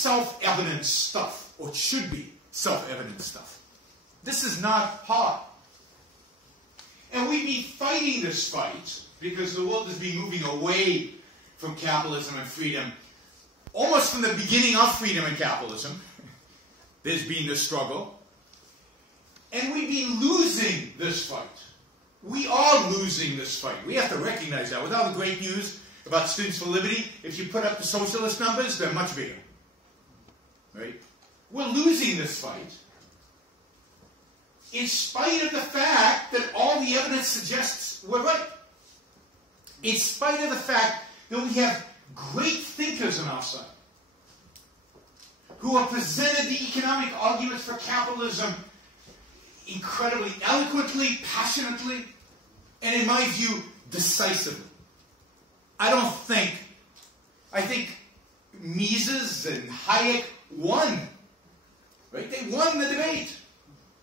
self-evident stuff, or it should be self-evident stuff. This is not hard. And we've been fighting this fight because the world has been moving away from capitalism and freedom. Almost from the beginning of freedom and capitalism, there's been this struggle. And we've been losing this fight. We are losing this fight. We have to recognize that. Without the great news about Students for Liberty, if you put up the socialist numbers, they're much bigger. Right? We're losing this fight in spite of the fact that all the evidence suggests we're right. In spite of the fact that we have great thinkers on our side who have presented the economic arguments for capitalism incredibly eloquently, passionately, and in my view, decisively. I think Mises and Hayek won. Right? They won the debate.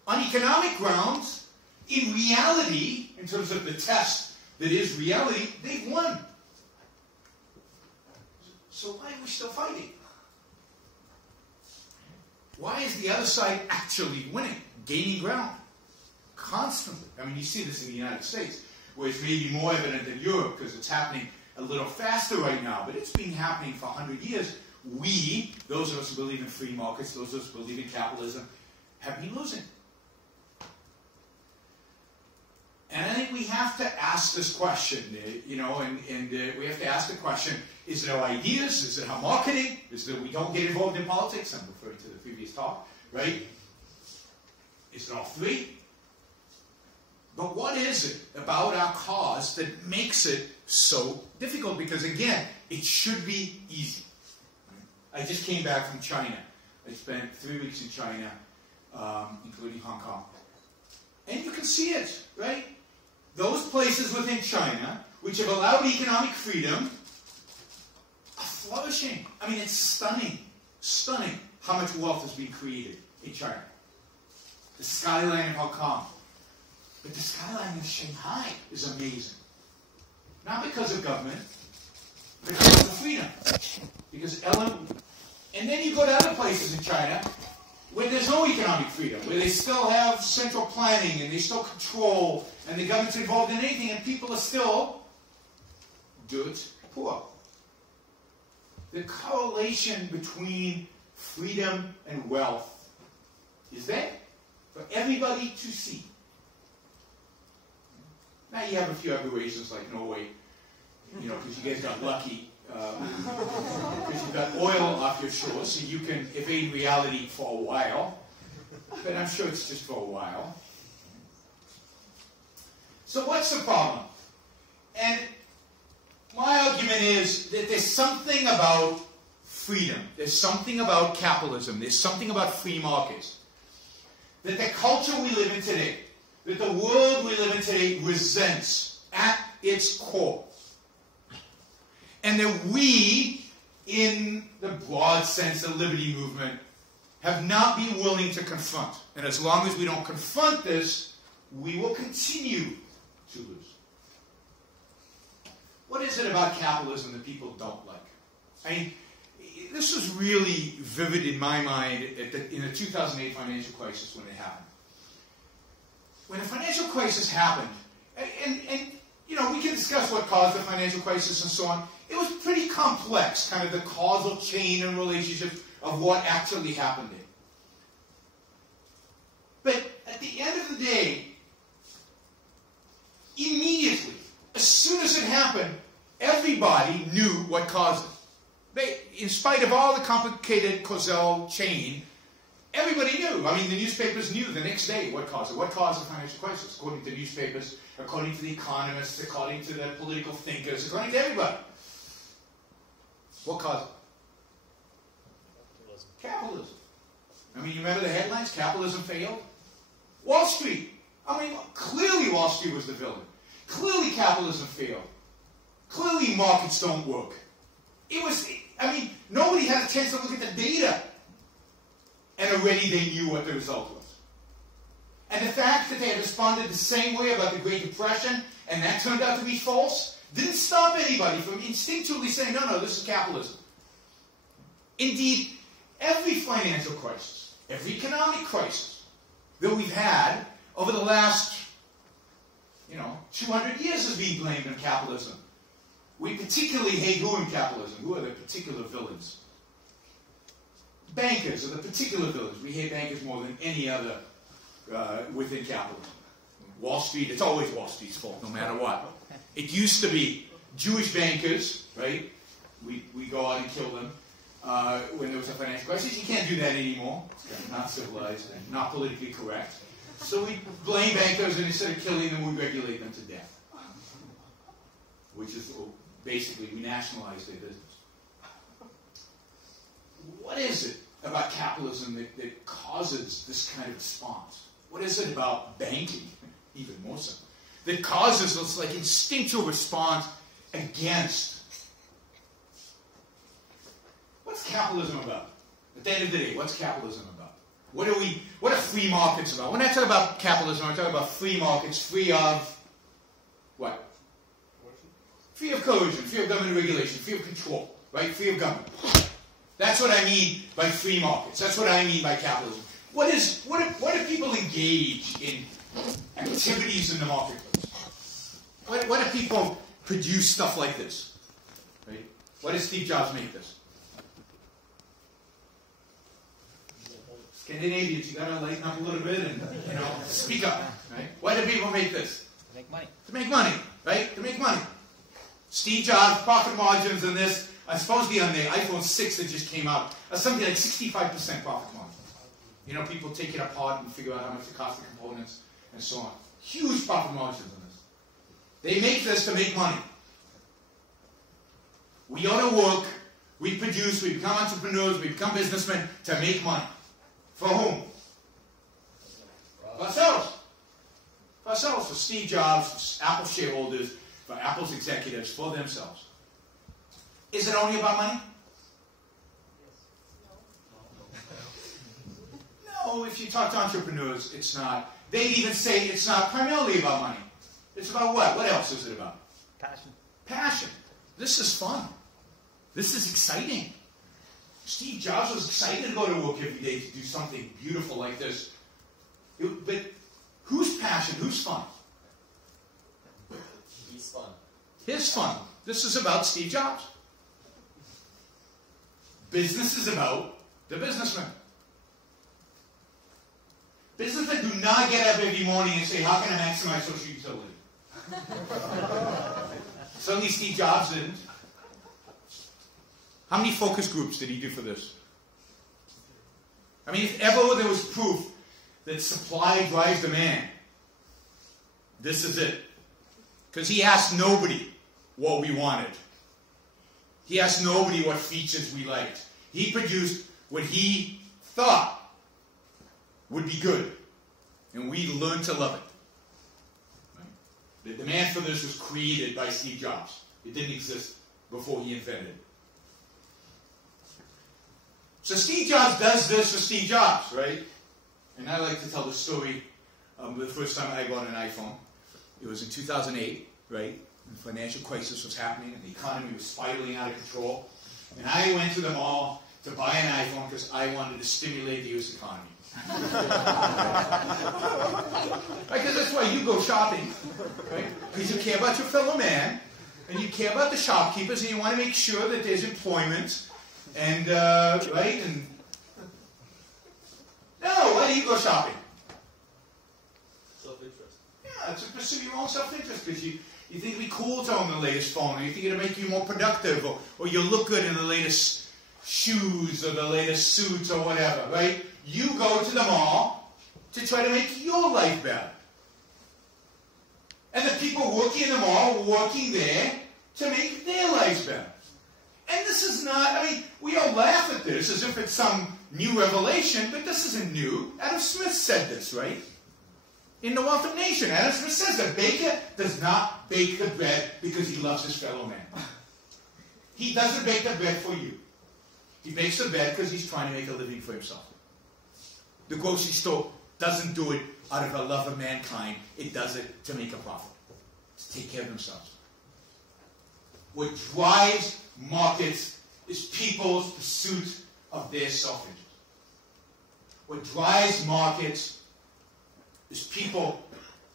On economic grounds, in reality, in terms of the test that is reality, they've won. So why are we still fighting? Why is the other side actually winning, gaining ground? Constantly. I mean, you see this in the United States, where it's maybe more evident than Europe because it's happening a little faster right now, but it's been happening for 100 years. We, those of us who believe in free markets, those of us who believe in capitalism, have been losing. And I think we have to ask this question, we have to ask the question, is it our ideas? Is it our marketing? Is it that we don't get involved in politics? I'm referring to the previous talk, right? Is it all three? But what is it about our cause that makes it so difficult? Because again, it should be easy. I just came back from China. I spent 3 weeks in China, including Hong Kong. And you can see it, right? Those places within China, which have allowed economic freedom, are flourishing. I mean, it's stunning, stunning how much wealth has been created in China. The skyline of Hong Kong. But the skyline of Shanghai is amazing. Not because of government, but because of freedom. Because and then you go to other places in China where there's no economic freedom, where they still have central planning and they still control, and the government's involved in anything, and people are still dirt poor. The correlation between freedom and wealth is there for everybody to see. Now you have a few aberrations like Norway, because you guys got lucky. Because you've got oil off your shores, so you can evade reality for a while. But I'm sure it's just for a while. So what's the problem? And my argument is that there's something about freedom. There's something about capitalism. There's something about free markets. That the culture we live in today, that the world we live in today resents at its core. And that we, in the broad sense, the liberty movement, have not been willing to confront. And as long as we don't confront this, we will continue to lose. What is it about capitalism that people don't like? I mean, this was really vivid in my mind in the 2008 financial crisis when it happened. When the financial crisis happened, and we can discuss what caused the financial crisis and so on. It was pretty complex, kind of the causal chain and relationship of what actually happened there. But at the end of the day, immediately, as soon as it happened, everybody knew what caused it. In spite of all the complicated causal chain, everybody knew. I mean, the newspapers knew the next day what caused it. What caused the financial crisis? According to newspapers, according to the economists, according to the political thinkers, according to everybody. What caused it? Capitalism. I mean, you remember the headlines? Capitalism failed. Wall Street. I mean, clearly Wall Street was the villain. Clearly capitalism failed. Clearly markets don't work. Nobody had a chance to look at the data. And already they knew what the result was. And the fact that they had responded the same way about the Great Depression, and that turned out to be false, didn't stop anybody from instinctually saying, no, this is capitalism. Indeed, every financial crisis, every economic crisis that we've had over the last, 200 years is being blamed on capitalism. We particularly hate who in capitalism? Who are the particular villains? Bankers are the particular villains. We hate bankers more than any other within capitalism. Wall Street, it's always Wall Street's fault, no matter what. It used to be Jewish bankers, right? We go out and kill them when there was a financial crisis. You can't do that anymore. It's kind of not civilized and not politically correct. So we blame bankers, and instead of killing them, we regulate them to death. Which is basically, we nationalize their business. What is it about capitalism that causes this kind of response? What is it about banking, even more so, that causes this like instinctual response against? What's capitalism about? At the end of the day, what's capitalism about? What are free markets about? When I talk about capitalism, I'm talking about free markets, free of what? Free of coercion, free of government regulation, free of control, right? Free of government. That's what I mean by free markets. That's what I mean by capitalism. What do people engage in activities in the marketplace? What do people produce stuff like this? Right? Why does Steve Jobs make this? Scandinavians, you gotta lighten up a little bit and speak up. Right? Why do people make this? To make money. To make money, right? To make money. Steve Jobs, profit margins in this, supposedly on the iPhone 6 that just came out, something like 65% profit margin. People take it apart and figure out how much it costs the components and so on. Huge profit margins on this. They make this to make money. We go to work, we produce, we become entrepreneurs, we become businessmen to make money. For whom? For ourselves. For ourselves, for Steve Jobs, for Apple shareholders, for Apple's executives, for themselves. Is it only about money? No, if you talk to entrepreneurs, it's not. They'd even say it's not primarily about money. It's about what? What else is it about? Passion. Passion. This is fun. This is exciting. Steve Jobs was excited to go to work every day to do something beautiful like this. But whose passion? Whose fun? His fun. His fun. This is about Steve Jobs. Business is about the businessman. Businessmen do not get up every morning and say, how can I maximize social utility? Certainly Steve Jobs didn't. How many focus groups did he do for this? I mean, if ever there was proof that supply drives demand, this is it. Because he asked nobody what we wanted. He asked nobody what features we liked. He produced what he thought would be good. And we learned to love it. Right? The demand for this was created by Steve Jobs. It didn't exist before he invented it. So Steve Jobs does this for Steve Jobs, right? And I like to tell the story of the first time I bought an iPhone. It was in 2008, right? The financial crisis was happening and the economy was spiraling out of control. And I went to the mall to buy an iPhone because I wanted to stimulate the U.S. economy. Because that's why you go shopping, right? Because you care about your fellow man, and you care about the shopkeepers, and you want to make sure that there's employment. And, right? And no, why do you go shopping? Self-interest. Yeah, it's to pursue your own self-interest because you think it'd be cool to own the latest phone, or you think it'll make you more productive, or you'll look good in the latest shoes or the latest suits or whatever, right? You go to the mall to try to make your life better. And the people working in the mall are working there to make their lives better. And this is not, I mean, we all laugh at this as if it's some new revelation, but this isn't new. Adam Smith said this, right? In The Wealth of Nation, Adam Smith says that baker does not bake the bread because he loves his fellow man. He doesn't bake the bread for you. He bakes the bread because he's trying to make a living for himself. The grocery store doesn't do it out of a love of mankind. It does it to make a profit, to take care of themselves. What drives markets is people's pursuit of their self-interest. What drives markets is people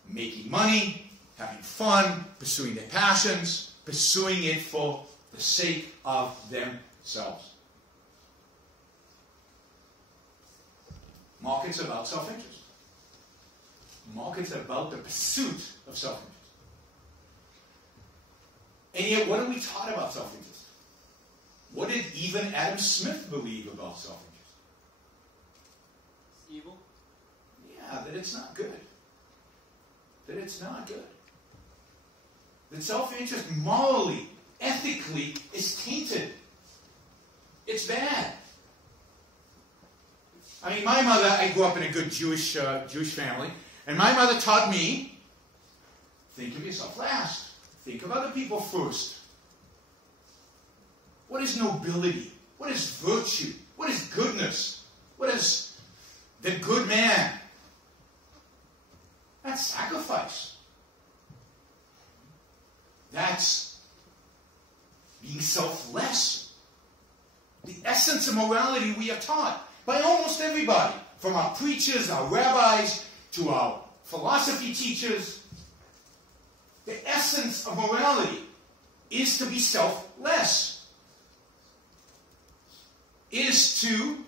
making money, having fun, pursuing their passions, pursuing it for the sake of themselves. Markets are about self-interest. Markets are about the pursuit of self-interest. And yet, what are we taught about self-interest? What did even Adam Smith believe about self-interest? Evil? Yeah, that it's not good. That it's not good. That self-interest morally, ethically, is tainted. It's bad. I mean, my mother, I grew up in a good Jewish family, and my mother taught me, think of yourself last. Think of other people first. What is nobility? What is virtue? What is goodness? What is the good man? That's sacrifice. That's being selfless. The essence of morality we are taught by almost everybody, from our preachers, our rabbis, to our philosophy teachers. The essence of morality is to be selfless, is to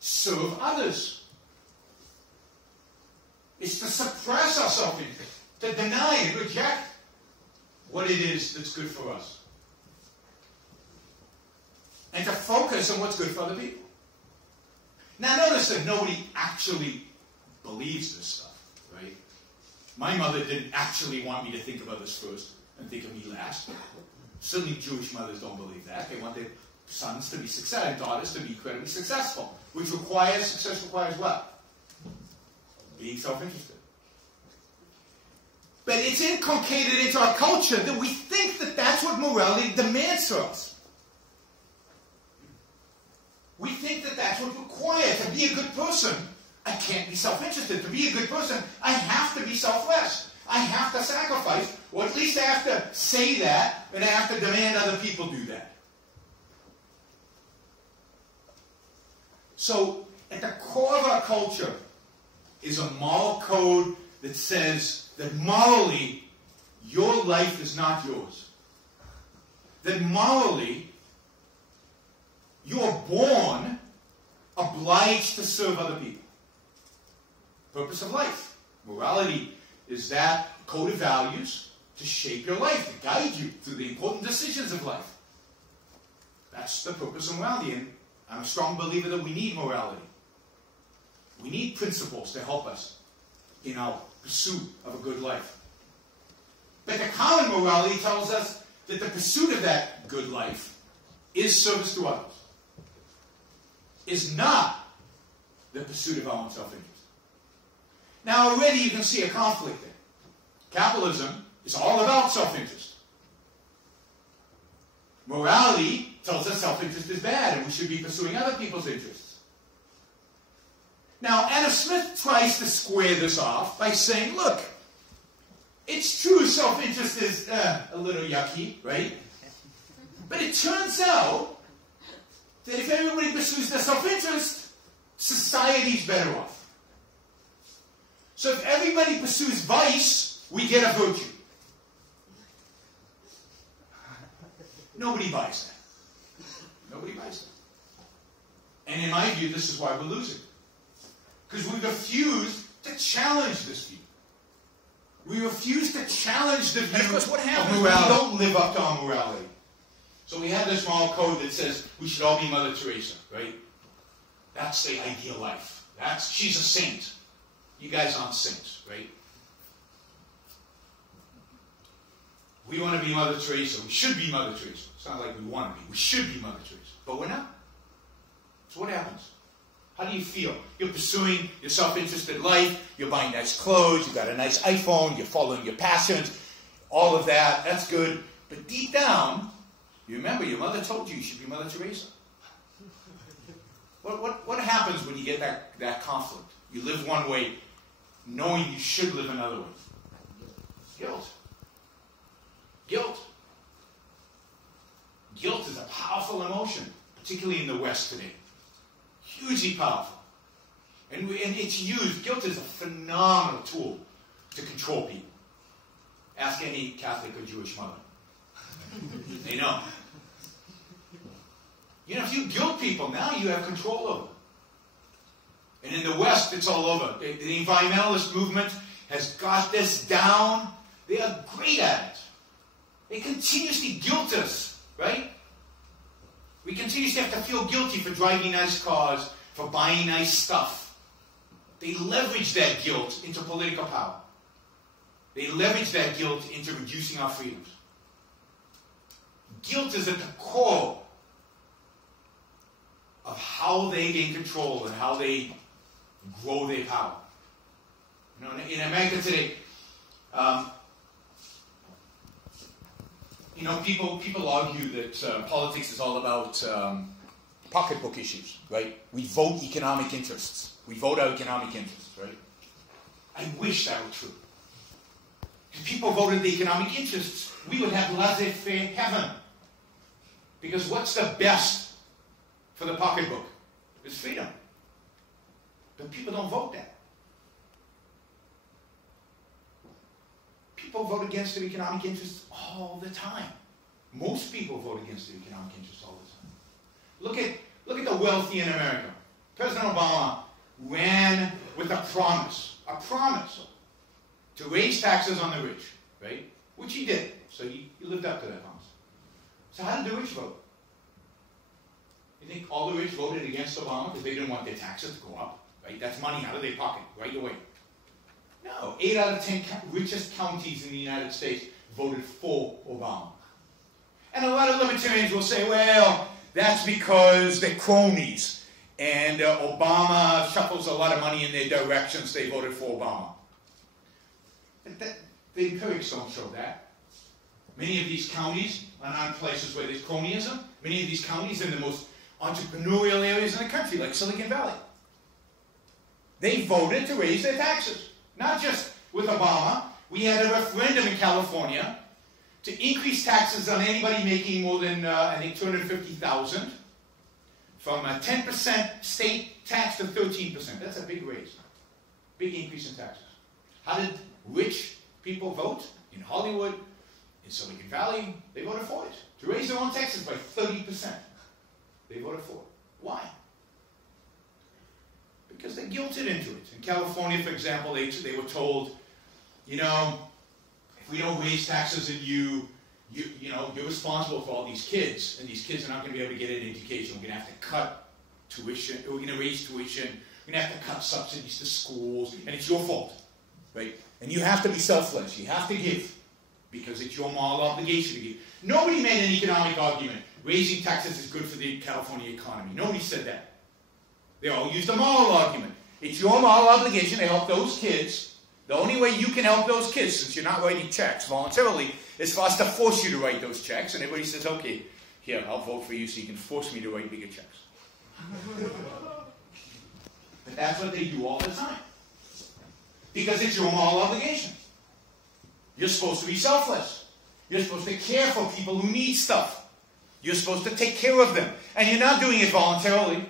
serve others, is to suppress our self-interest, to deny and reject what it is that's good for us, and to focus on what's good for other people. Now notice that nobody actually believes this stuff, right? My mother didn't actually want me to think of others first and think of me last. Certainly Jewish mothers don't believe that. They want their sons to be successful and daughters to be incredibly successful, which success requires what? Being self-interested. But it's inculcated into our culture that we think that that's what morality demands of us. We think that that's what's required. To be a good person, I can't be self-interested. To be a good person, I have to be selfless. I have to sacrifice, or at least I have to say that, and I have to demand other people do that. So, at the core of our culture is a moral code that says that morally, your life is not yours. That morally, you're born obliged to serve other people. Purpose of life. Morality is that code of values to shape your life, to guide you through the important decisions of life. That's the purpose of morality, and I'm a strong believer that we need morality. We need principles to help us in our pursuit of a good life. But the common morality tells us that the pursuit of that good life is service to others, is not the pursuit of our own self-interest. Now already you can see a conflict there. Capitalism is all about self-interest. Morality tells us self-interest is bad and we should be pursuing other people's interests. Now Adam Smith tries to square this off by saying, look, it's true self-interest is a little yucky, right? But it turns out that if everybody pursues their self-interest, society's better off. So if everybody pursues vice, we get a virtue. Nobody buys that. Nobody buys that. And in my view, this is why we're losing. Because we refuse to challenge this view. We refuse to challenge the view. And of course, what happens when we don't live up to our morality? So we have this moral code that says we should all be Mother Teresa, right? That's the ideal life. She's a saint. You guys aren't saints, right? We want to be Mother Teresa. We should be Mother Teresa. It's not like we want to be. We should be Mother Teresa. But we're not. So what happens? How do you feel? You're pursuing your self-interested life. You're buying nice clothes. You've got a nice iPhone. You're following your passions. All of that. That's good. But deep down, you remember your mother told you should be Mother Teresa. What happens when you get that conflict? You live one way, knowing you should live another way. Guilt. Guilt. Guilt is a powerful emotion, particularly in the West today. hugely powerful. And it's used, guilt is a phenomenal tool to control people. Ask any Catholic or Jewish mother. They know. You know, if you guilt people, now you have control over them. And in the West, it's all over. The environmentalist movement has got this down. They are great at it. They continuously guilt us, right? We continuously have to feel guilty for driving nice cars, for buying nice stuff. They leverage that guilt into political power. They leverage that guilt into reducing our freedoms. Guilt is at the core of how they gain control and how they grow their power. You know, in America today, you know, people argue that politics is all about pocketbook issues, right? We vote economic interests. We vote our economic interests, right? I wish that were true. If people voted the economic interests, we would have laissez-faire heaven. Because what's the best for the pocketbook? It's freedom. But people don't vote that. People vote against their economic interests all the time. Most people vote against their economic interests all the time. Look at the wealthy in America. President Obama ran with a promise to raise taxes on the rich, right? Which he did. So he lived up to that promise. So how did the rich vote? You think all the rich voted against Obama because they didn't want their taxes to go up, right? That's money out of their pocket right away. No, 8 out of 10 richest counties in the United States voted for Obama. And a lot of libertarians will say, well, that's because they're cronies. And Obama shuffles a lot of money in their directions. They voted for Obama. The empirics don't show that. Many of these counties are not places where there's cronyism. Many of these counties are in the most entrepreneurial areas in the country, like Silicon Valley. They voted to raise their taxes. Not just with Obama. We had a referendum in California to increase taxes on anybody making more than, I think, $250,000 from a 10% state tax to 13%. That's a big raise. Big increase in taxes. How did rich people vote? In Hollywood, in Silicon Valley, they voted for it. To raise their own taxes by 30%. They voted for it. Why? Because they're guilted into it. In California, for example, they were told, you know, if we don't raise taxes on you know, you're responsible for all these kids, and these kids are not going to be able to get an education. We're going to have to cut tuition, we're going to raise tuition, we're going to have to cut subsidies to schools, and it's your fault, right? And you have to be selfless. You have to give, because it's your moral obligation to give. Nobody made an economic argument. Raising taxes is good for the California economy. Nobody said that. They all used a moral argument. It's your moral obligation to help those kids. The only way you can help those kids, since you're not writing checks voluntarily, is for us to force you to write those checks. And everybody says, okay, here, I'll vote for you so you can force me to write bigger checks. But that's what they do all the time. Because it's your moral obligation. You're supposed to be selfless. You're supposed to care for people who need stuff. You're supposed to take care of them. And you're not doing it voluntarily.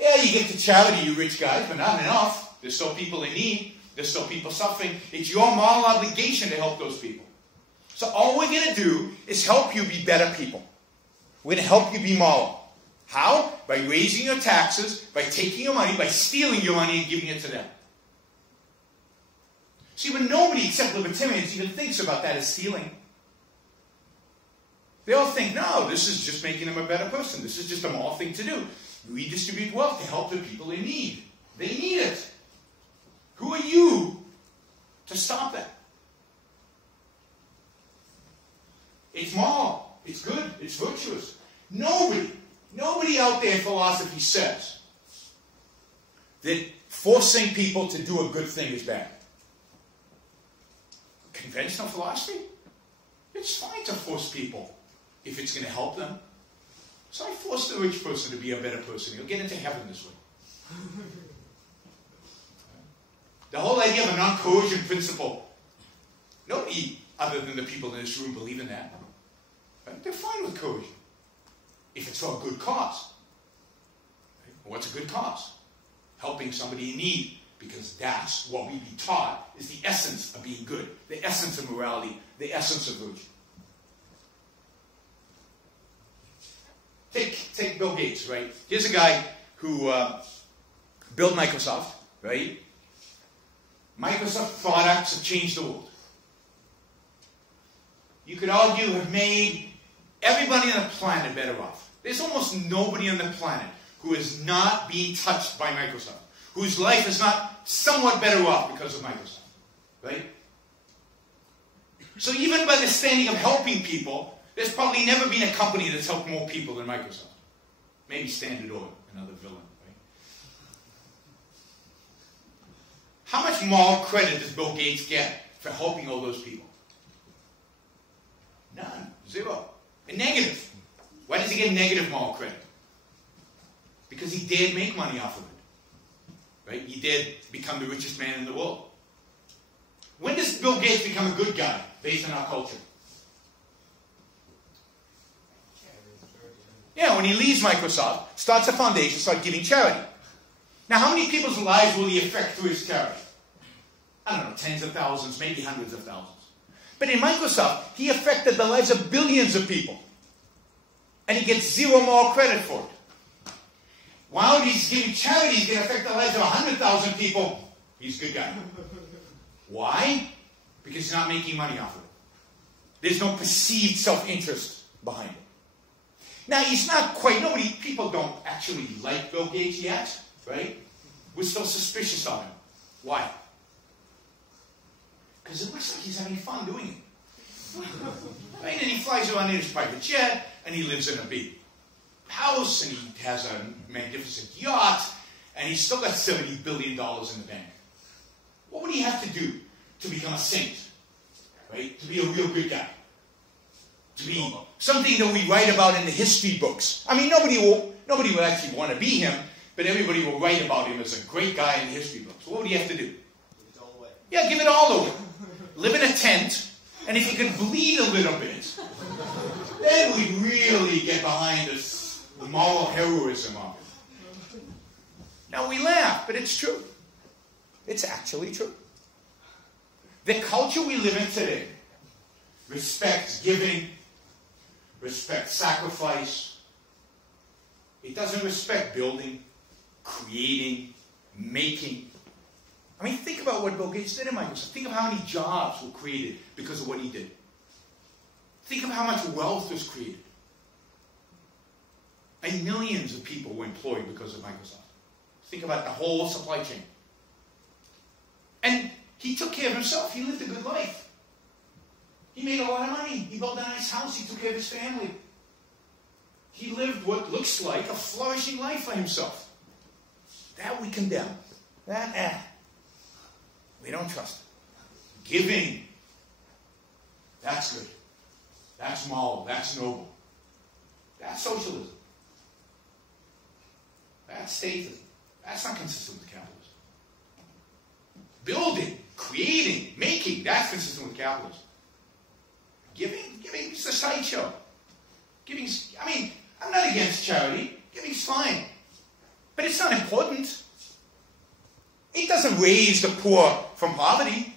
Yeah, you give to charity, you rich guys, but not enough. There's still people in need. There's still people suffering. It's your moral obligation to help those people. So all we're going to do is help you be better people. We're going to help you be moral. How? By raising your taxes, by taking your money, by stealing your money and giving it to them. See, when nobody except libertarians even thinks about that as stealing. They all think, no, this is just making them a better person. This is just a moral thing to do. Redistribute wealth to help the people in need. They need it. Who are you to stop that? It's moral. It's good. It's virtuous. Nobody out there in philosophy says that forcing people to do a good thing is bad. Conventional philosophy? It's fine to force people if it's going to help them. So I force the rich person to be a better person. He'll get into heaven this way. The whole idea of a non-coercion principle, nobody other than the people in this room believe in that. Right? They're fine with coercion if it's for a good cause. What's a good cause? Helping somebody in need, because that's what we be taught is the essence of being good, the essence of morality, the essence of virtue. Take Bill Gates, right? Here's a guy who built Microsoft, right? Microsoft products have changed the world. You could argue have made everybody on the planet better off. There's almost nobody on the planet who is not being touched by Microsoft, whose life is not somewhat better off because of Microsoft, right? So even by the standing of helping people, there's probably never been a company that's helped more people than Microsoft. Maybe Standard Oil, another villain, right? How much moral credit does Bill Gates get for helping all those people? None. Zero. A negative. Why does he get negative moral credit? Because he dared make money off of it. Right? He dared become the richest man in the world. When does Bill Gates become a good guy based on our culture? Yeah, when he leaves Microsoft, starts a foundation, starts giving charity. Now, how many people's lives will he affect through his charity? I don't know, tens of thousands, maybe hundreds of thousands. But in Microsoft, he affected the lives of billions of people. And he gets zero moral credit for it. While he's giving charity, he's going to affect the lives of 100,000 people. He's a good guy. Why? Because he's not making money off of it. There's no perceived self-interest behind it. Now, he's not quite, people don't actually like Bill Gates yet, right? We're still suspicious of him. Why? Because it looks like he's having fun doing it. Right? And he flies around in his private jet, and he lives in a big house, and he has a magnificent yacht, and he's still got $70 billion in the bank. What would he have to do to become a saint? Right? To be a real good guy? To be something that we write about in the history books. I mean, nobody will actually want to be him, but everybody will write about him as a great guy in the history books. What would he have to do? Give it all away. Yeah, give it all away. Live in a tent, and if he could bleed a little bit, then we'd really get behind this moral heroism of it. Now we laugh, but it's true. It's actually true. The culture we live in today respects giving, respects sacrifice. It doesn't respect building, creating, making. I mean, think about what Bill Gates did in Microsoft. Think of how many jobs were created because of what he did. Think of how much wealth was created. And millions of people were employed because of Microsoft. Think about the whole supply chain. And he took care of himself. He lived a good life. He made a lot of money. He built a nice house. He took care of his family. He lived what looks like a flourishing life for himself. That we condemn. That, we don't trust it. Giving, that's good. That's moral. That's noble. That's socialism. That's statism. That's not consistent with capitalism. Building, creating, making, that's consistent with capitalism. Giving is a sideshow. I mean, I'm not against charity. Giving's fine. But it's not important. It doesn't raise the poor from poverty.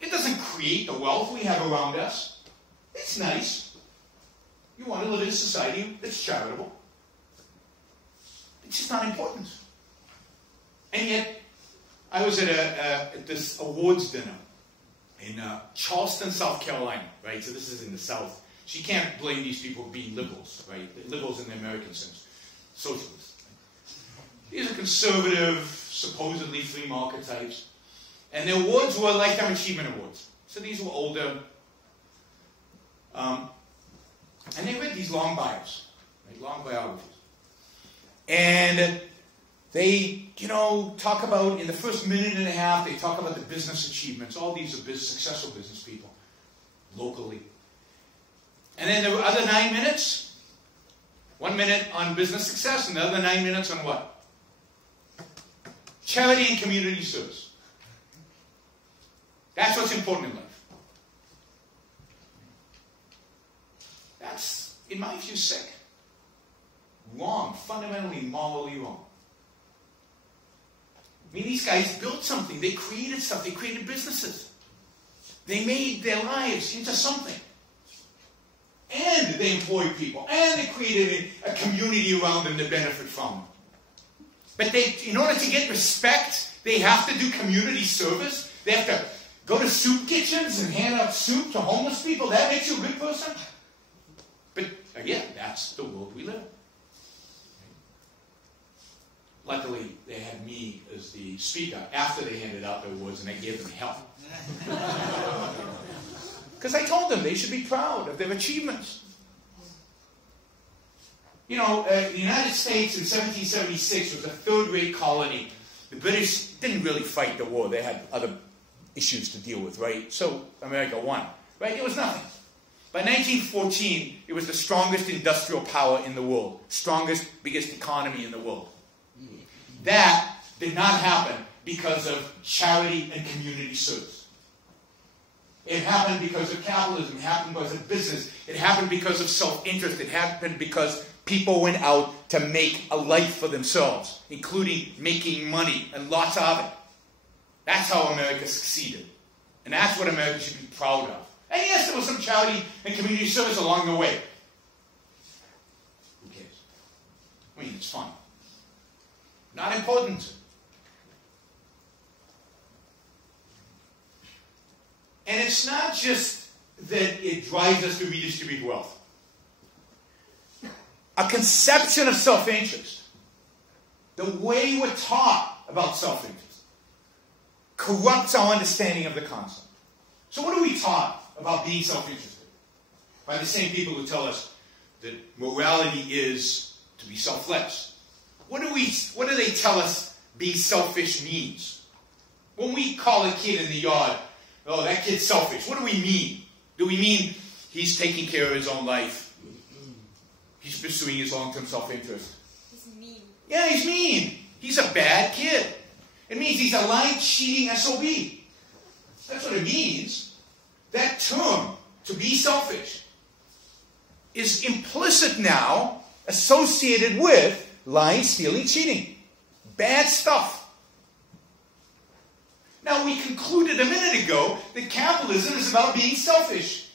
It doesn't create the wealth we have around us. It's nice. You want to live in a society that's charitable. It's just not important. And yet, I was at this awards dinner in Charleston, South Carolina, right? So this is in the South. So you can't blame these people for being liberals, right? Liberals in the American sense. Socialists. Right? These are conservative, supposedly free market types. And the awards were Lifetime Achievement Awards. So these were older. And they read these long bios, right? Long biographies. And they, talk about, in the first minute and a half, they talk about the business achievements. All these are successful business people, locally. And then the other 9 minutes, 1 minute on business success, and the other 9 minutes on what? Charity and community service. That's what's important in life. That's, in my view, sick. Wrong. Fundamentally, morally wrong. I mean, these guys built something. They created stuff. They created businesses. They made their lives into something. And they employed people. And they created a community around them to benefit from them. But in order to get respect, they have to do community service. They have to go to soup kitchens and hand out soup to homeless people. That makes you a good person? But again, that's the world we live in. Luckily, they had me as the speaker after they handed out their awards, and I gave them help. Because I told them they should be proud of their achievements. You know, the United States in 1776 was a third-rate colony. The British didn't really fight the war. They had other issues to deal with, right? So America won, right? It was nothing. By 1914, it was the strongest industrial power in the world. Strongest, biggest economy in the world. That did not happen because of charity and community service. It happened because of capitalism. It happened because of business. It happened because of self-interest. It happened because people went out to make a life for themselves, including making money, and lots of it. That's how America succeeded. And that's what America should be proud of. And yes, there was some charity and community service along the way. Who cares? I mean, it's fun. Not important. And it's not just that it drives us to redistribute wealth. A conception of self-interest, the way we're taught about self-interest, corrupts our understanding of the concept. So what are we taught about being self-interested? By the same people who tell us that morality is to be selfless. What do they tell us being selfish means? When we call a kid in the yard, oh, that kid's selfish, what do we mean? Do we mean he's taking care of his own life? He's pursuing his long-term self-interest? He's mean. Yeah, he's mean. He's a bad kid. It means he's a lying-cheating SOB. That's what it means. That term, to be selfish, is implicit now associated with lying, stealing, cheating. Bad stuff. Now, we concluded a minute ago that capitalism is about being selfish.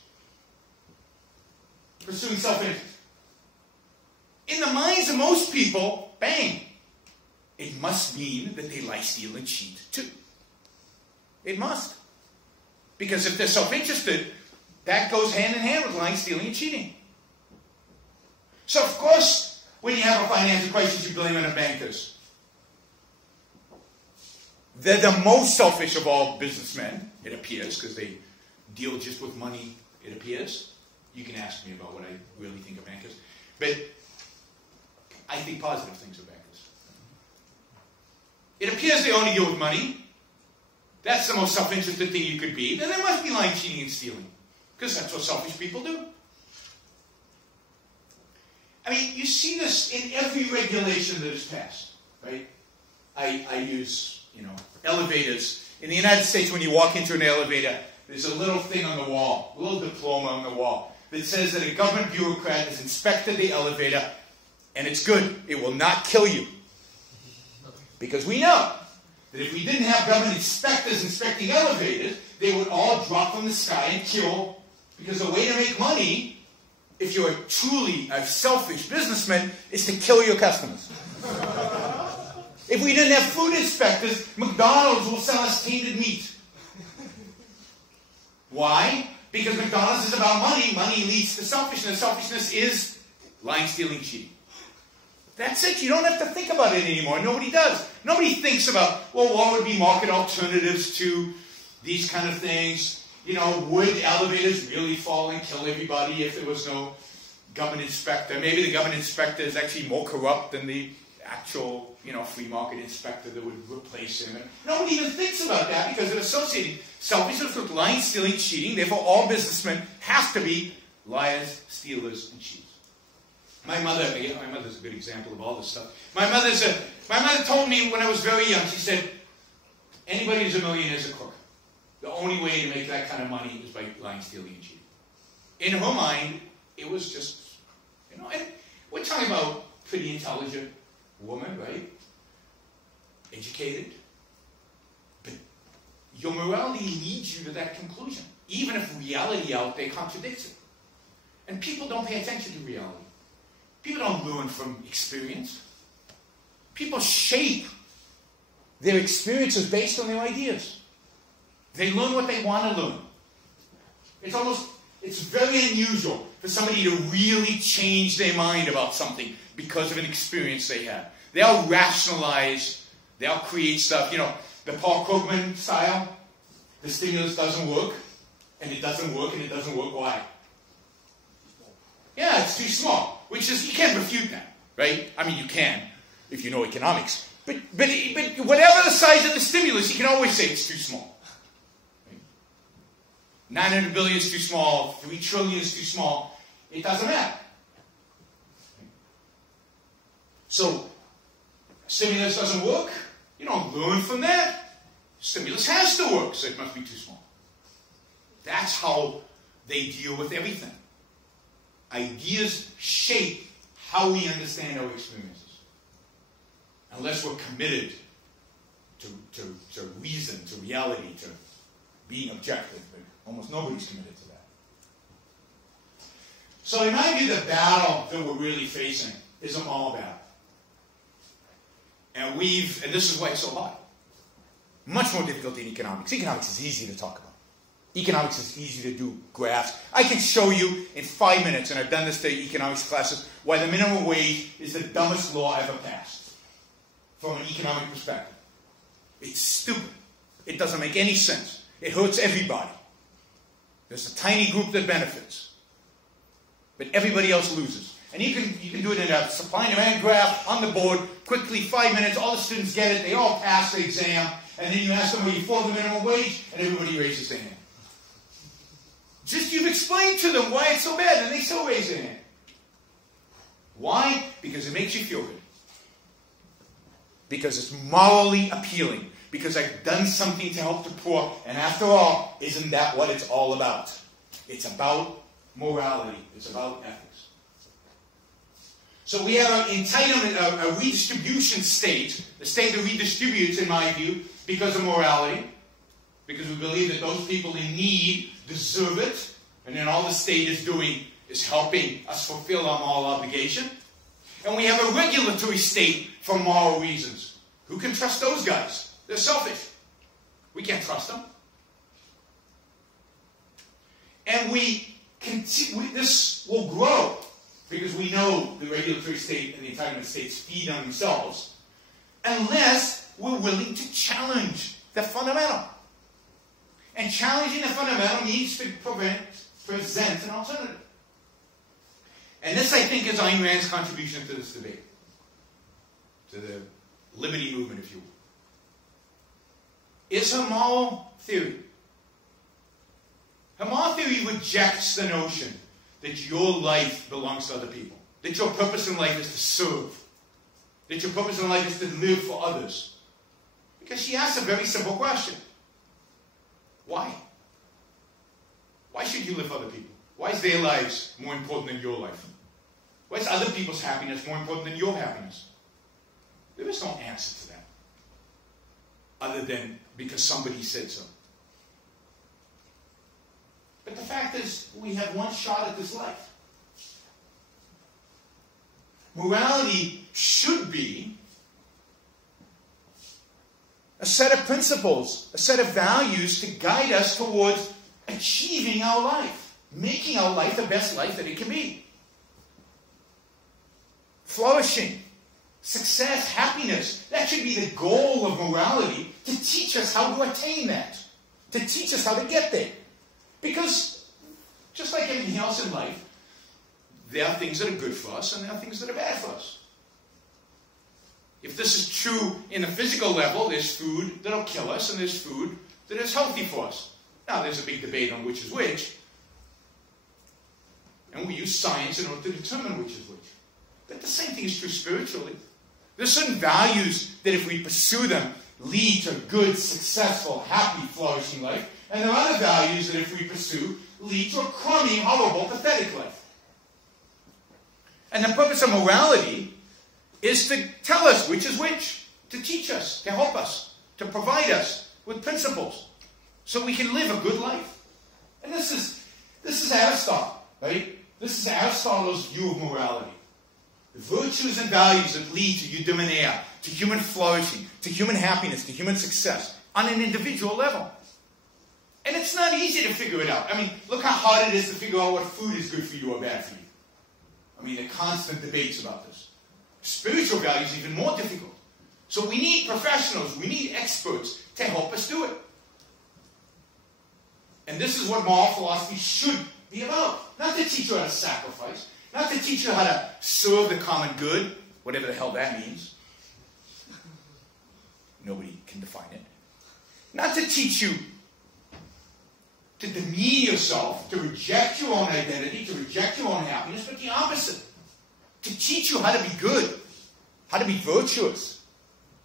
Pursuing self-interest. In the minds of most people, bang, it must mean that they lie, steal, and cheat too. It must. Because if they're self-interested, that goes hand in hand with lying, stealing, and cheating. So, of course, when you have a financial crisis, you blame it on bankers. They're the most selfish of all businessmen, it appears, because they deal just with money, it appears. You can ask me about what I really think of bankers. But I think positive things of bankers. It appears they only deal with money. That's the most self-interested thing you could be. Then there must be lying, cheating, and stealing. Because that's what selfish people do. I mean, you see this in every regulation that is passed, right? I use, elevators. In the United States, when you walk into an elevator, there's a little thing on the wall, a little diploma on the wall, that says that a government bureaucrat has inspected the elevator, and it's good. It will not kill you. Because we know that if we didn't have government inspectors inspecting elevators, they would all drop from the sky and kill. Because the way to make money, if you're truly a selfish businessman, is to kill your customers. If we didn't have food inspectors, McDonald's will sell us tainted meat. Why? Because McDonald's is about money. Money leads to selfishness. Selfishness is lying, stealing, cheating. That's it. You don't have to think about it anymore. Nobody does. Nobody thinks about, well, what would be market alternatives to these kind of things? Would elevators really fall and kill everybody if there was no government inspector? Maybe the government inspector is actually more corrupt than the actual, free market inspector that would replace him. And nobody even thinks about that because they're associating selfishness with lying, stealing, cheating. Therefore, all businessmen have to be liars, stealers, and cheaters. My mother's a good example of all this stuff. My mother told me when I was very young, she said, anybody who's a millionaire is a crook. The only way to make that kind of money is by lying, stealing, and cheating. In her mind, it was just, and we're talking about pretty intelligent woman, right? Educated, your morality leads you to that conclusion, even if reality out there contradicts it. And people don't pay attention to reality. People don't learn from experience. People shape their experiences based on their ideas. They learn what they want to learn. It's very unusual for somebody to really change their mind about something because of an experience they had. They'll rationalize, they'll create stuff. You know, the Paul Krugman style, the stimulus doesn't work, and it doesn't work, and it doesn't work. Why? Yeah, it's too small, which is, you can't refute that, right? I mean, you can, if you know economics. But whatever the size of the stimulus, you can always say it's too small. 900 billion is too small, 3 trillion is too small. It doesn't matter. So, stimulus doesn't work. You don't learn from that. Stimulus has to work, so it must be too small. That's how they deal with everything. Ideas shape how we understand our experiences. Unless we're committed to reason, to reality, to being objective. But almost nobody's committed to that. So in my view, the battle that we're really facing is a moral battle. And this is why it's so hard. Much more difficult than economics. Economics is easy to talk about. Economics is easy to do graphs. I can show you in 5 minutes, and I've done this to economics classes, why the minimum wage is the dumbest law ever passed from an economic perspective. It's stupid. It doesn't make any sense. It hurts everybody. There's a tiny group that benefits. But everybody else loses. And you can do it in a supply and demand graph on the board, quickly, 5 minutes, all the students get it, they all pass the exam, and then you ask them, will you follow the minimum wage? And everybody raises their hand. Just you've explained to them why it's so bad, and they still raise their hand. Why? Because it makes you feel good. Because it's morally appealing. Because I've done something to help the poor, and after all, isn't that what it's all about? It's about morality. It's about ethics. So we have an entitlement, a redistribution state, a state that redistributes, in my view, because of morality, because we believe that those people in need deserve it, and then all the state is doing is helping us fulfill our moral obligation. And we have a regulatory state for moral reasons. Who can trust those guys? They're selfish. We can't trust them. And this will grow because we know the regulatory state and the entitlement states feed on themselves unless we're willing to challenge the fundamental. And challenging the fundamental needs to present an alternative. And this, I think, is Ayn Rand's contribution to this debate, to the liberty movement, if you will. Is her moral theory. Her moral theory rejects the notion that your life belongs to other people, that your purpose in life is to serve, that your purpose in life is to live for others. Because she asks a very simple question. Why? Why should you live for other people? Why is their lives more important than your life? Why is other people's happiness more important than your happiness? There is no answer to that, other than because somebody said so. But the fact is, we have one shot at this life. Morality should be a set of principles, a set of values to guide us towards achieving our life, making our life the best life that it can be. Flourishing, success, happiness, that should be the goal of morality, to teach us how to attain that, to teach us how to get there. Because, just like anything else in life, there are things that are good for us and there are things that are bad for us. If this is true in the physical level, there's food that'll kill us and there's food that is healthy for us. Now, there's a big debate on which is which. And we use science in order to determine which is which. But the same thing is true spiritually. There's certain values that if we pursue them, lead to a good, successful, happy, flourishing life. And there are other values that if we pursue, lead to a crummy, horrible, pathetic life. And the purpose of morality is to tell us which is which, to teach us, to help us, to provide us with principles. so we can live a good life. And this is Aristotle, right? This is Aristotle's view of morality. The virtues and values that lead to eudaimonia, to human flourishing, to human happiness, to human success, on an individual level. And it's not easy to figure it out. I mean, look how hard it is to figure out what food is good for you or bad for you. I mean, there are constant debates about this. Spiritual values are even more difficult. So we need professionals, we need experts to help us do it. And this is what moral philosophy should be about. Not to teach you how to sacrifice, not to teach you how to serve the common good, whatever the hell that means. Nobody can define it. Not to teach you to demean yourself, to reject your own identity, to reject your own happiness, but the opposite. To teach you how to be good, how to be virtuous,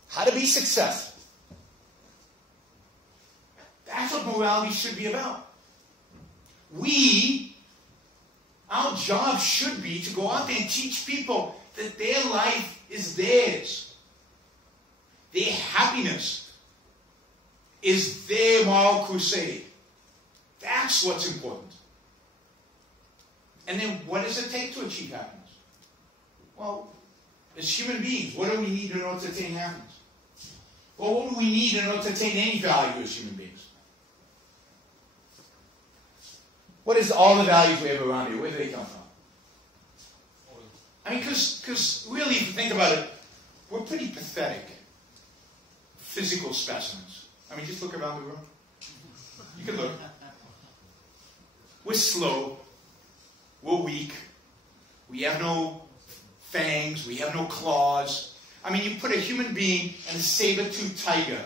how to be successful. That's what morality should be about. Our job should be to go out there and teach people that their life is theirs. Their happiness is their moral crusade. That's what's important. And then what does it take to achieve happiness? Well, as human beings, what do we need in order to attain happiness? Well, what do we need in order to attain any value as human beings? What is all the values we have around here? Where do they come from? I mean, because really, if you think about it, we're pretty pathetic physical specimens. I mean, just look around the room. You can look. We're slow. We're weak. We have no fangs. We have no claws. I mean, you put a human being and a saber-toothed tiger.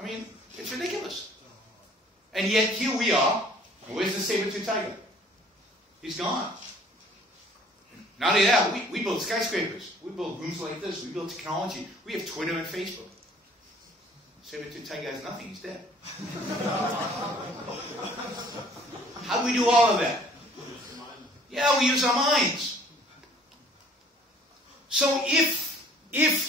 I mean, it's ridiculous. And yet, here we are. And where's the saber-toothed tiger? He's gone. Not only that, we build skyscrapers. We build rooms like this. We build technology. We have Twitter and Facebook. Saber-toothed tiger has nothing. He's dead. How do we do all of that? Yeah, we use our minds. So if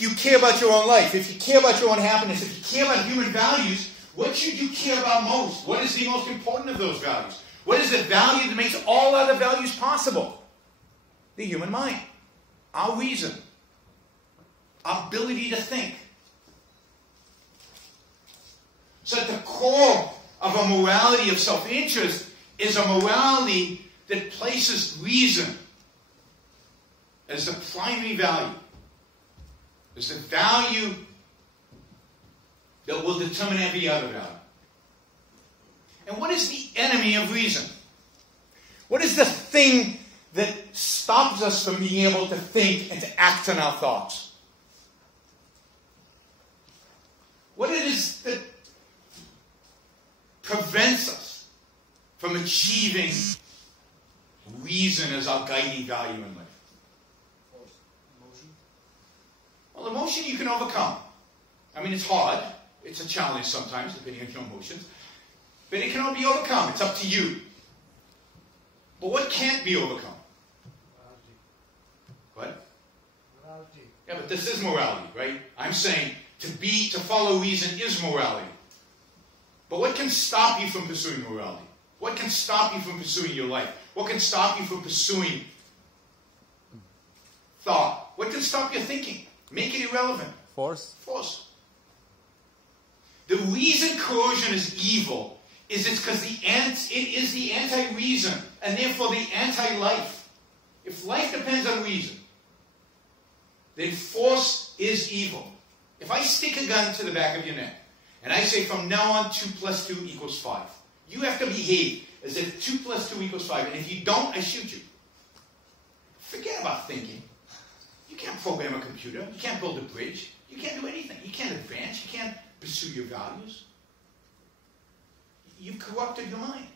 you care about your own life, if you care about your own happiness, if you care about human values, what should you care about most? What is the most important of those values? What is the value that makes all other values possible? The human mind. Our reason. Our ability to think. So at the core of a morality of self-interest is a morality that places reason as the primary value. As the value that will determine every other value. And what is the enemy of reason? What is the thing that stops us from being able to think and to act on our thoughts? What it is that prevents us from achieving reason as our guiding value in life? Emotion. Well, emotion you can overcome. I mean, it's hard. It's a challenge sometimes, depending on your emotions. But it can all be overcome. It's up to you. But what can't be overcome? Morality. What? Morality. Yeah, but this is morality, right? I'm saying to follow reason is morality. But what can stop you from pursuing morality? What can stop you from pursuing your life? What can stop you from pursuing thought? What can stop your thinking? Make it irrelevant. Force. Force. The reason coercion is evil is because it is the anti-reason and therefore the anti-life. If life depends on reason, then force is evil. If I stick a gun to the back of your neck and I say from now on 2 + 2 = 5, you have to behave as if 2 + 2 = 5, and if you don't, I shoot you. Forget about thinking. You can't program a computer. You can't build a bridge. You can't do anything. You can't advance. You can't pursue your values. You've corrupted your mind.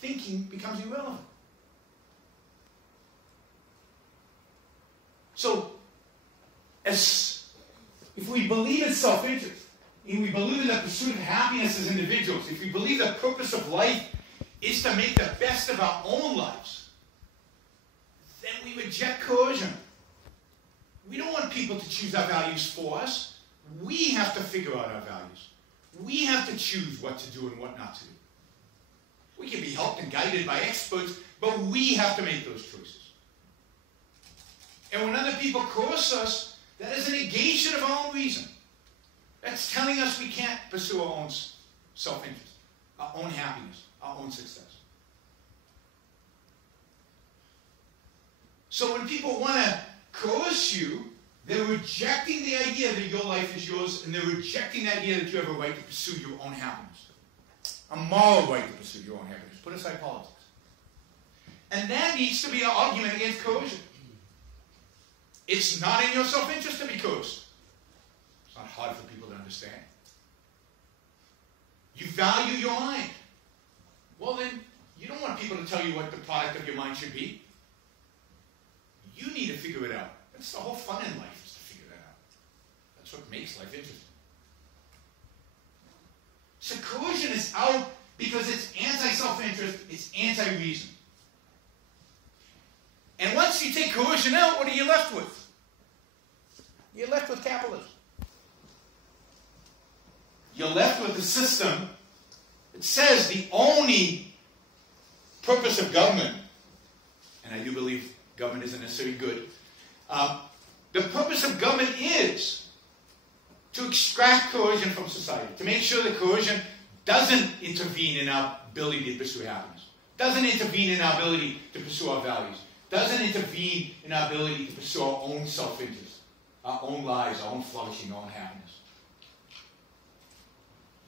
Thinking becomes irrelevant. So, if we believe in self-interest, if we believe in the pursuit of happiness as individuals, if we believe the purpose of life is to make the best of our own lives, then we reject coercion. We don't want people to choose our values for us. We have to figure out our values. We have to choose what to do and what not to do. We can be helped and guided by experts, but we have to make those choices. And when other people coerce us, that is a negation of our own reason. That's telling us we can't pursue our own self-interest, our own happiness, our own success. So when people want to coerce you, they're rejecting the idea that your life is yours, and they're rejecting the idea that you have a right to pursue your own happiness. A moral right to pursue your own happiness. Put aside politics. And that needs to be our argument against coercion. It's not in your self-interest to be coerced. It's not hard for people to understand. You value your mind. Well then, you don't want people to tell you what the product of your mind should be. You need to figure it out. That's the whole fun in life, is to figure that out. That's what makes life interesting. So coercion is out because it's anti-self-interest, it's anti-reason. And once you take coercion out, what are you left with? You're left with capitalism. You're left with a system that says the only purpose of government, and I do believe government isn't necessarily good, the purpose of government is to extract coercion from society, to make sure that coercion doesn't intervene in our ability to pursue happiness, doesn't intervene in our ability to pursue our values, doesn't intervene in our ability to pursue our own self-interest, our own lives, our own flourishing, our own happiness.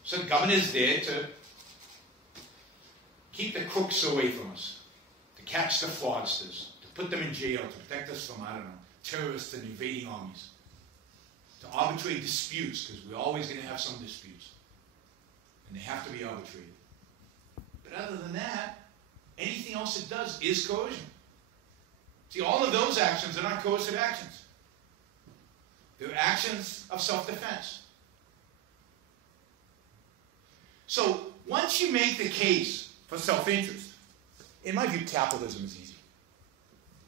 So government is there to keep the crooks away from us, to catch the fraudsters, to put them in jail, to protect us from, I don't know, terrorists and invading armies, to arbitrate disputes, because we're always going to have some disputes, and they have to be arbitrated. But other than that, anything else it does is coercion. See, all of those actions are not coercive actions. They're actions of self-defense. So, once you make the case for self-interest, in my view, capitalism is easy.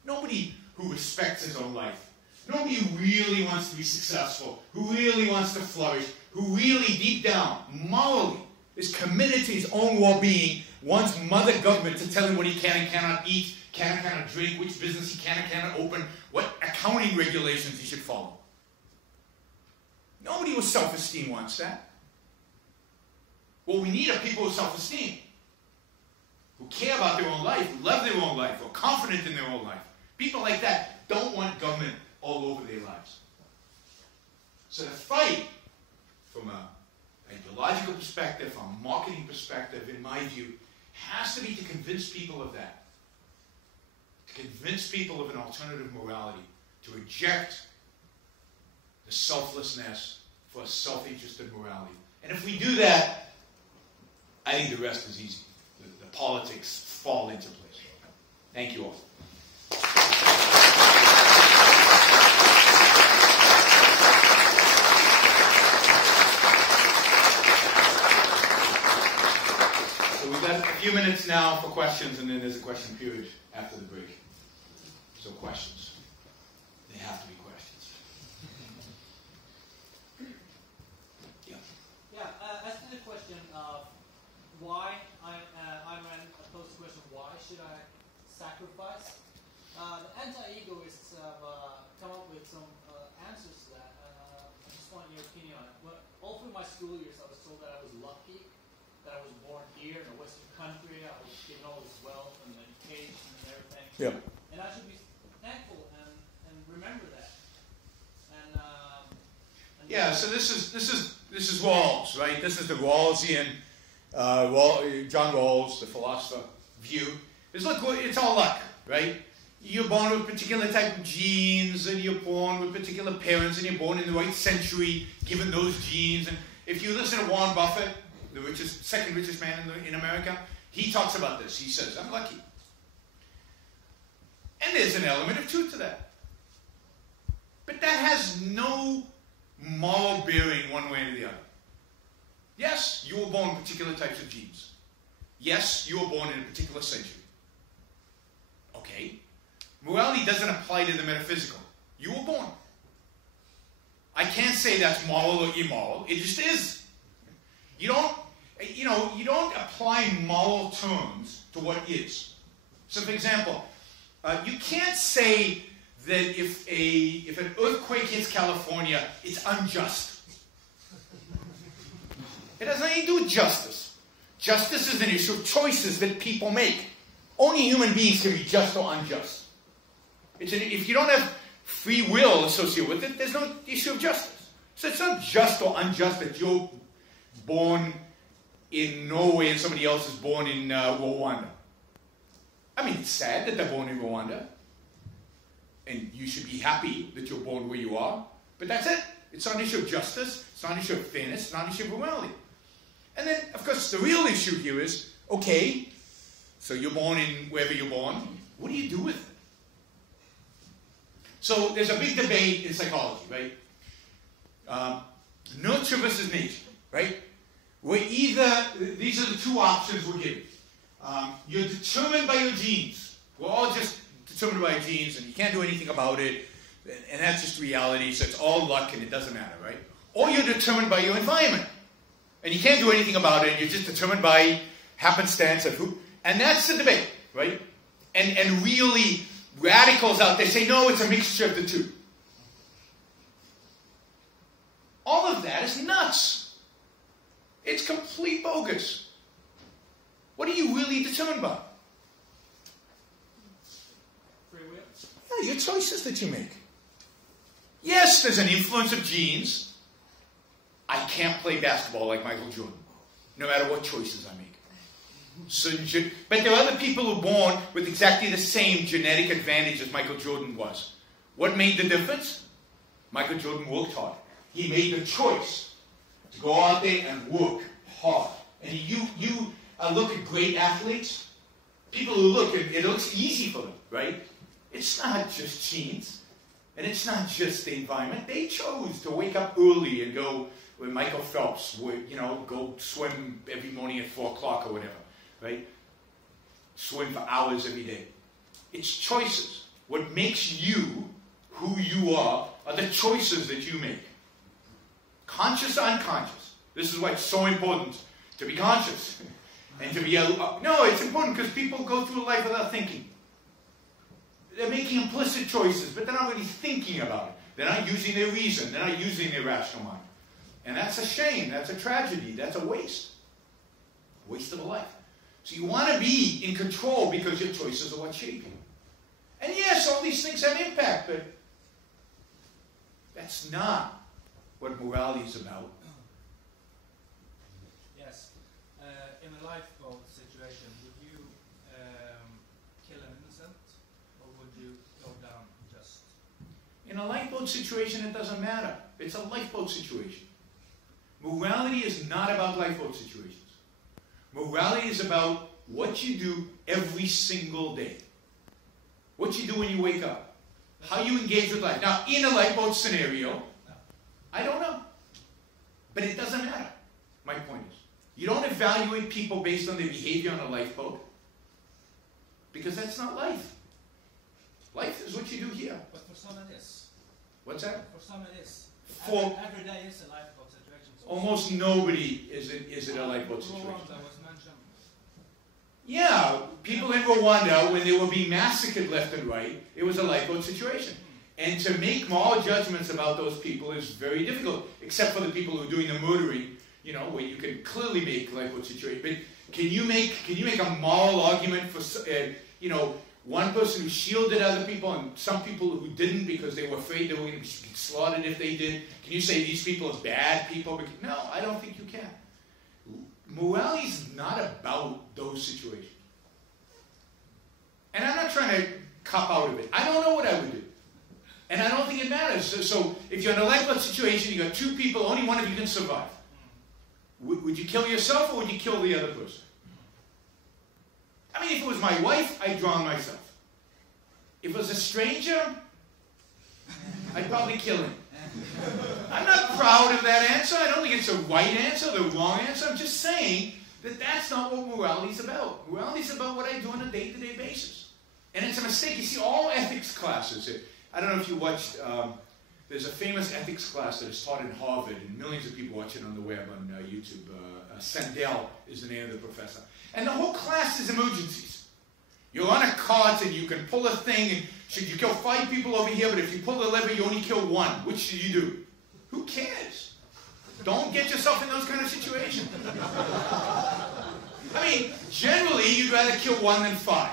Nobody who respects his own life, nobody who really wants to be successful, who really wants to flourish, who really deep down, morally, is committed to his own well-being, wants mother government to tell him what he can and cannot eat, can and cannot drink, which business he can and cannot open, what accounting regulations he should follow. Nobody with self-esteem wants that. What we need are people with self-esteem, who care about their own life, who love their own life, who are confident in their own life. People like that don't want government all over their lives. So the fight, from an ideological perspective, from a marketing perspective, in my view, has to be to convince people of that. To convince people of an alternative morality, to reject the selflessness for a self-interested morality. And if we do that, I think the rest is easy. The politics fall into place. Thank you all. So we've got a few minutes now for questions, and then there's a question period after the break. So questions. They have to be questions. Yeah. Yeah, as to the question of why I ran a post question, why should I sacrifice? The anti-egoists have come up with some answers to that. I just want your opinion on it. But all through my school years, I was told that I was lucky, that I was born here in a Western country, I was given all this wealth and education and everything. Yeah. And I should be thankful and remember that. And yeah. So this is Rawls, right? This is the Rawlsian. John Rawls, the philosopher, view is, look, it's all luck, right? You're born with a particular type of genes, and you're born with particular parents, and you're born in the right century, given those genes. And if you listen to Warren Buffett, the second richest man in America, he talks about this. He says, I'm lucky. And there's an element of truth to that. But that has no moral bearing one way or the other. Yes, you were born with particular types of genes. Yes, you were born in a particular century. Okay. Morality doesn't apply to the metaphysical. You were born. I can't say that's moral or immoral. It just is. You don't, you don't apply moral terms to what is. So, for example, you can't say that if an earthquake hits California, it's unjust. It has nothing to do with justice. Justice is an issue of choices that people make. Only human beings can be just or unjust. If you don't have free will associated with it, there's no issue of justice. So it's not just or unjust that you're born in Norway and somebody else is born in Rwanda. I mean, it's sad that they're born in Rwanda. And you should be happy that you're born where you are. But that's it. It's not an issue of justice. It's not an issue of fairness. It's not an issue of morality. And then, of course, the real issue here is, okay, so you're born in wherever you're born. What do you do with it? So there's a big debate in psychology, right? Nurture versus nature, right? These are the two options we're given. You're determined by your genes. We're all just determined by genes, and you can't do anything about it, and that's just reality, so it's all luck, and it doesn't matter, right? Or you're determined by your environment, and you can't do anything about it, and you're just determined by happenstance of who, and that's the debate, right? And really, radicals out there say, no, it's a mixture of the two. All of that is nuts. It's complete bogus. What are you really determined by? Free will? Yeah, your choices that you make. Yes, there's an influence of genes. I can't play basketball like Michael Jordan, no matter what choices I make. But there are other people who are born with exactly the same genetic advantage as Michael Jordan was. What made the difference? Michael Jordan worked hard. He made the choice to go out there and work hard. And you look at great athletes, people who look, it looks easy for them, right? It's not just genes, and it's not just the environment. They chose to wake up early and go with Michael Phelps, go swim every morning at 4 o'clock or whatever, right? Swim for hours every day. It's choices. What makes you who you are the choices that you make. Conscious or unconscious. This is why it's so important to be conscious. And to be no, it's important because people go through life without thinking. They're making implicit choices, but they're not really thinking about it. They're not using their reason. They're not using their rational mind. And that's a shame. That's a tragedy. That's a waste. Waste of a life. So you want to be in control because your choices are what shape you. And yes, all these things have impact, but that's not what morality is about. Yes. In a lifeboat situation, would you kill an innocent, or would you go down just? In a lifeboat situation, it doesn't matter. It's a lifeboat situation. Morality is not about lifeboat situations. Morality is about what you do every single day. What you do when you wake up. How you engage with life. Now, in a lifeboat scenario, I don't know. But it doesn't matter. My point is, you don't evaluate people based on their behavior on a lifeboat. Because that's not life. Life is what you do here. But for some it is. What's that? For some it is. Every day is a lifeboat situation. So almost nobody is in a lifeboat situation. Rwanda was mentioned. Yeah, people in Rwanda, when they were being massacred left and right, it was a lifeboat situation. And to make moral judgments about those people is very difficult, except for the people who are doing the murdering, where you can clearly make lifeboat situation. But can you make a moral argument for, one person who shielded other people and some people who didn't because they were afraid they were going to be slaughtered if they did? Can you say these people are bad people? No, I don't think you can. Morality is not about those situations. And I'm not trying to cop out of it. I don't know what I would do. And I don't think it matters. So if you're in a lifeboat situation, you got two people, only one of you can survive. Would you kill yourself or would you kill the other person? I mean, if it was my wife, I'd drown myself. If it was a stranger, I'd probably kill him. I'm not proud of that answer. I don't think it's the right answer, the wrong answer. I'm just saying that that's not what morality is about. Morality is about what I do on a day-to-day basis. And it's a mistake. You see, all ethics classes, I don't know if you watched, there's a famous ethics class that is taught in Harvard, and millions of people watch it on the web on YouTube. Sandel is the name of the professor. And the whole class is emergencies. You're on a cart and you can pull a thing, and should you kill 5 people over here, but if you pull the lever, you only kill 1. Which should you do? Who cares? Don't get yourself in those kind of situations. I mean, generally, you'd rather kill 1 than 5.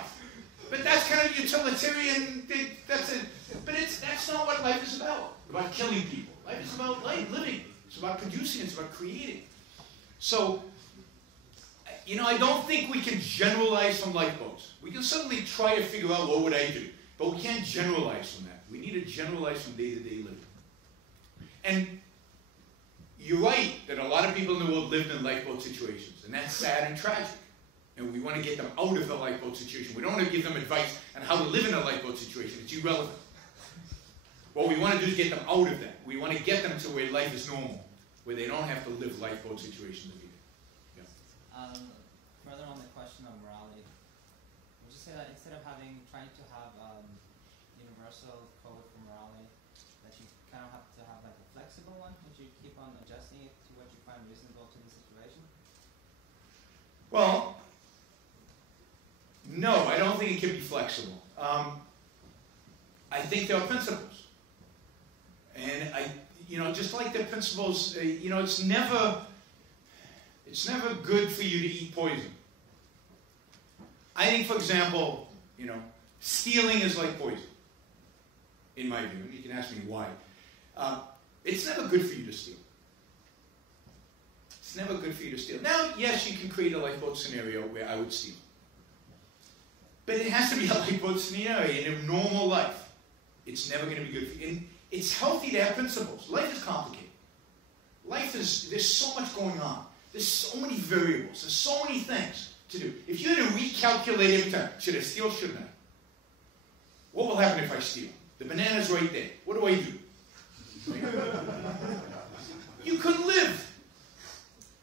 But that's kind of utilitarian, that's it. But that's not what life is about killing people. Life is about living. It's about producing, it's about creating. So, I don't think we can generalize from lifeboats. We can certainly try to figure out what would I do, but we can't generalize from that. We need to generalize from day-to-day living. And you're right that a lot of people in the world lived in lifeboat situations, and that's sad and tragic. And we want to get them out of the lifeboat situation. We don't want to give them advice on how to live in a lifeboat situation. It's irrelevant. What we want to do is get them out of that. We want to get them to where life is normal, where they don't have to live lifeboat situations every day. Yeah. Further on the question of morality, would you say that instead of trying to have universal code for morality, that you kind of have to have like a flexible one? Would you keep on adjusting it to what you find reasonable to the situation? Well, no, I don't think it can be flexible. I think there are principles. And just like the principles, it's never good for you to eat poison. I think, for example, stealing is like poison, in my view. And you can ask me why. It's never good for you to steal. It's never good for you to steal. Now, yes, you can create a lifeboat scenario where I would steal. But it has to be a lifeboat scenario in a normal life. It's never going to be good for you. And it's healthy to have principles. Life is complicated. There's so much going on. There's so many variables. There's so many things to do. If you had to recalculate every time, should I steal, shouldn't I? What will happen if I steal? The banana's right there. What do I do? You couldn't live.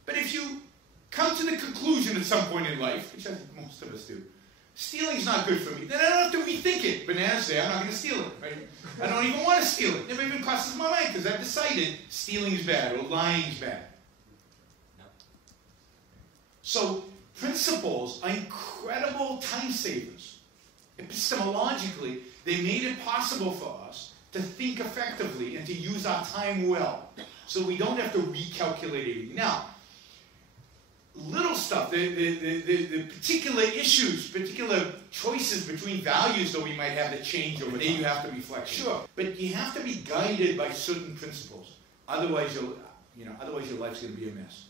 But if you come to the conclusion at some point in life, which I think most of us do, stealing's not good for me, then I don't have to rethink it. Banana's there, I'm not going to steal it. Right? I don't even want to steal it. It never even crosses my mind because I've decided stealing is bad or lying is bad. No. So principles are incredible time savers. Epistemologically, they made it possible for us to think effectively and to use our time well, so we don't have to recalculate everything. Now, little stuff, the particular issues, particular choices between values that we might have that change over there, you have to reflect. Sure, but you have to be guided by certain principles. Otherwise, your life's going to be a mess.